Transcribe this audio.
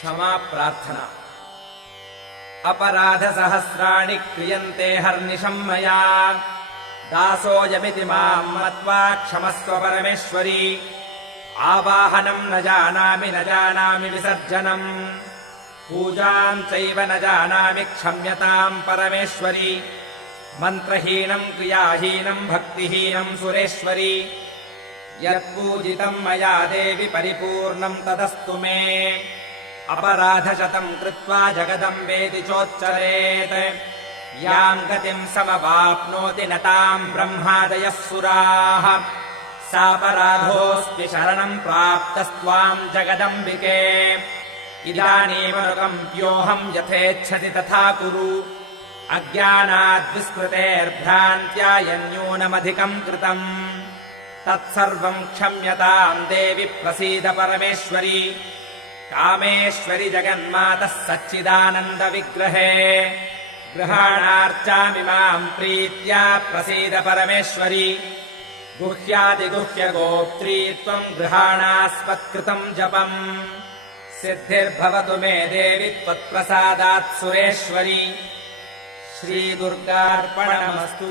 क्षमा प्रार्थना। अपराधसहस्राणि क्रियन्ते हर्निशम् मया दासोऽयमिति माम् मत्वा क्षमस्व परमेश्वरि। आवाहनम् न जानामि विसर्जनम् पूजाम् चैव न जानामि क्षम्यताम् परमेश्वरि। मन्त्रहीनम् क्रियाहीनम् भक्तिहीनम् सुरेश्वरि। यत्पूजितम् मया देवि परिपूर्णम् तदस्तु मे। अपराधशतम् कृत्वा जगदम्बेति चोच्चरेत् याम् गतिम् समवाप्नोति न ताम् ब्रह्मादयः सुराः। सापराधोऽस्ति शरणम् प्राप्तस्त्वाम् जगदम्बिके। इदानीमनुकम्प्योऽहम् यथेच्छति तथा कुरु। अज्ञानाद्विस्मृतेर्भ्रान्त्या यन्यूनमधिकम् कृतम् तत्सर्वम् क्षम्यताम् देवि प्रसीद परमेश्वरि। कामेश्वरि जगन्मातः सच्चिदानन्दविग्रहे गृहाणार्चामि माम् प्रीत्या प्रसीद परमेश्वरि। गुह्यादिगुह्यगोप्त्री त्वम् गृहाणास्मत्कृतम् जपम् सिद्धिर्भवतु मे देवि त्वत्प्रसादात् सुरेश्वरि। श्रीदुर्गार्पणमस्तु।